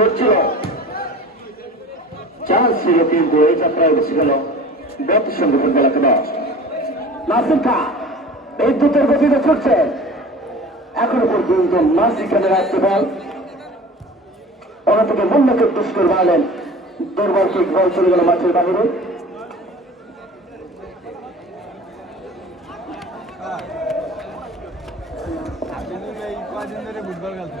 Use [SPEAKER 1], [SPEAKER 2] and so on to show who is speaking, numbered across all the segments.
[SPEAKER 1] শোট ছিল চান্স ছিল কিন্তু এই যাত্রায় বেশি গেল গতির সঙ্গে ফুটবল একাদশ নাসির খান এই দ্রুতের গতিতে ছুটছে। এখনও পর্যন্ত নাসির খানের আসতে বল। ওরা থেকে মুন্নাকে দুষ্কর বাড়লেন দুর্বল কিক বল চলে গেল মাঠের বাহিরে
[SPEAKER 2] ফুটবল খেলছে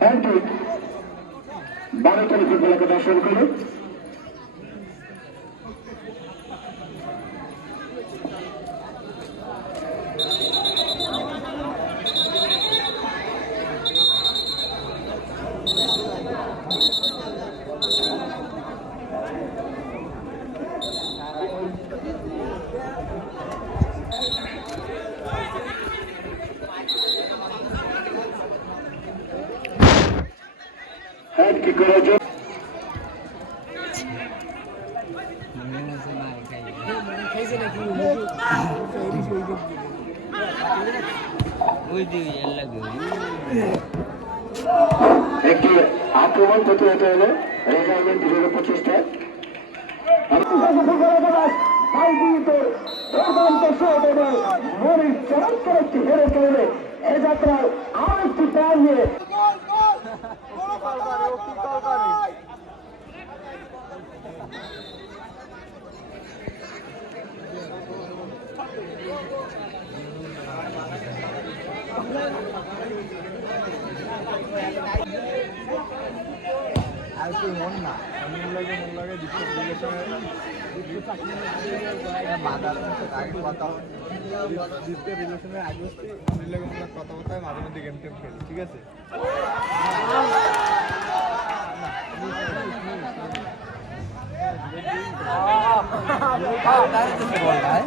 [SPEAKER 1] হ্যান্ড্রিক বারো তারিখের ফুটবলকে দর্শন করে কি করার জন্য একটি আক্রমণ করতে হতে হলে রেজাল্টের দৃঢ় প্রচেষ্টা এ যাত্রায় আর একটি প্রাণ নিয়ে
[SPEAKER 2] আর তুই মন না মন লাগে মন লাগে দিচ্ছে রিলেশনে মাদার আগে কথা দিচ্ছে রিলেশনে আগে মন লাগে মন লাগে কথা কথা মাঝে মধ্যে গেম টেম খেলি ঠিক আছে
[SPEAKER 3] তার বল ভাই